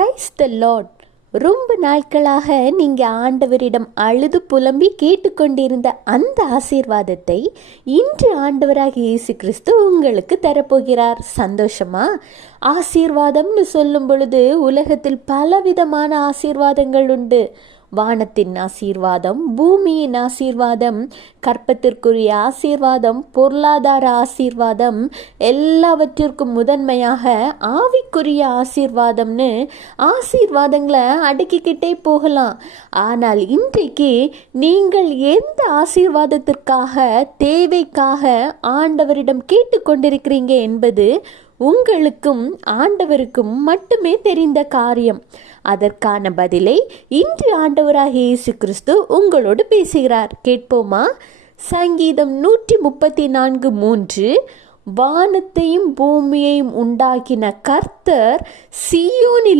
Praise the Lord. ரொம்ப நாட்களாக நீங்கள் ஆண்டவரிடம் அழுது புலம்பி கேட்டுக்கொண்டிருந்த அந்த ஆசீர்வாதத்தை இன்று ஆண்டவராகிய இயேசு கிறிஸ்து உங்களுக்கு தரப்போகிறார். சந்தோஷமா? ஆசீர்வாதம்னு சொல்லும் பொழுது உலகத்தில் பலவிதமான ஆசீர்வாதங்கள் உண்டு. வானத்தின் ஆசீர்வாதம், பூமியின் ஆசீர்வாதம், கற்பத்திற்குரிய ஆசீர்வாதம், பொருளாதார ஆசீர்வாதம், எல்லாவற்றிற்கும் முதன்மையாக ஆவிக்குரிய ஆசீர்வாதம்னு ஆசீர்வாதங்களை அடுக்கிக்கிட்டே போகலாம். ஆனால் இன்றைக்கு நீங்கள் எந்த ஆசீர்வாதத்திற்காக, தேவைக்காக ஆண்டவரிடம் கேட்டுக்கொண்டிருக்கிறீங்க என்பது உங்களுக்கும் ஆண்டவருக்கும் மட்டுமே தெரிந்த காரியம். அதற்கான பதிலை இன்று ஆண்டவராகிய இயேசு கிறிஸ்து உங்களோடு பேசுகிறார். கேட்போமா? சங்கீதம் 134:3, வானத்தையும் பூமியையும் உண்டாக்கின கர்த்தர் சீயோனில்